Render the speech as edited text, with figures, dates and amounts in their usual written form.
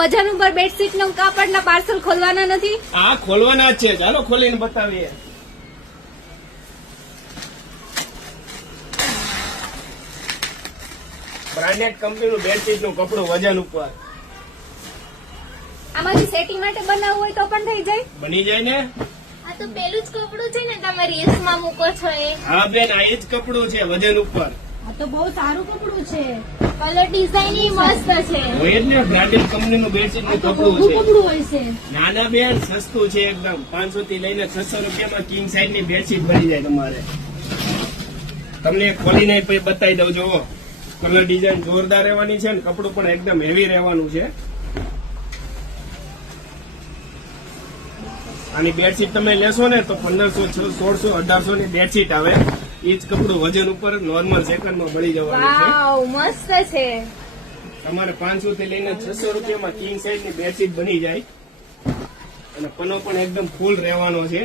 વજન ઉપર બેડશીટ નો કાપડ ના પાર્સલ ખોલવાના નથી? આ ખોલવાના જ છે, ચાલો ખોલીને બતાવીએ. બ્રાન્ડેડ કંપનીનું બેડશીટ નું કપડું વજન ઉપર. આમાંથી સેટિંગ માટે બનાવવું હોય તો પણ થઈ જાય? બની જાય ને. આ તો પેલું જ કપડું છે ને તમે રીલ્સમાં મૂકો છો એ? હા બેન, આ એ જ કપડું છે વજન ઉપર. આ તો બહુ સારું કપડું છે, કલર ડિઝાઇન મસ્ત છે. હોય જ ને, બ્રાન્ડેડ કંપનીનું બેડશીટ નું કપડું છે. કપડું હોય છે. નાના બેન, સસ્તું છે એકદમ. 500 થી લઈને 600 રૂપિયામાં કિંગ સાઇઝ ની બેડશીટ બની જાય તમારે. તમને ખોલીને પછી બતાવી દઉં. જોવો, કલર ડિઝાઇન જોરદાર રહેવાની છે ને કપડું પણ એકદમ હેવી રહેવાનું છે. આની બેડશીટ તમે લેશો ને તો 1500, 1600, 1800 ની બેડશીટ આવે. એ જ કપડું વજન ઉપર નોર્મલ સેકન્ડમાં મળી જવાનું છે. વાવ, મસ્ત છે. તમારે 500 થી લઈને 600 રૂપિયામાં કિંગ સાઇઝ ની બેડશીટ બની જાય. અને પનો પણ એકદમ ફૂલ રહેવાનો છે.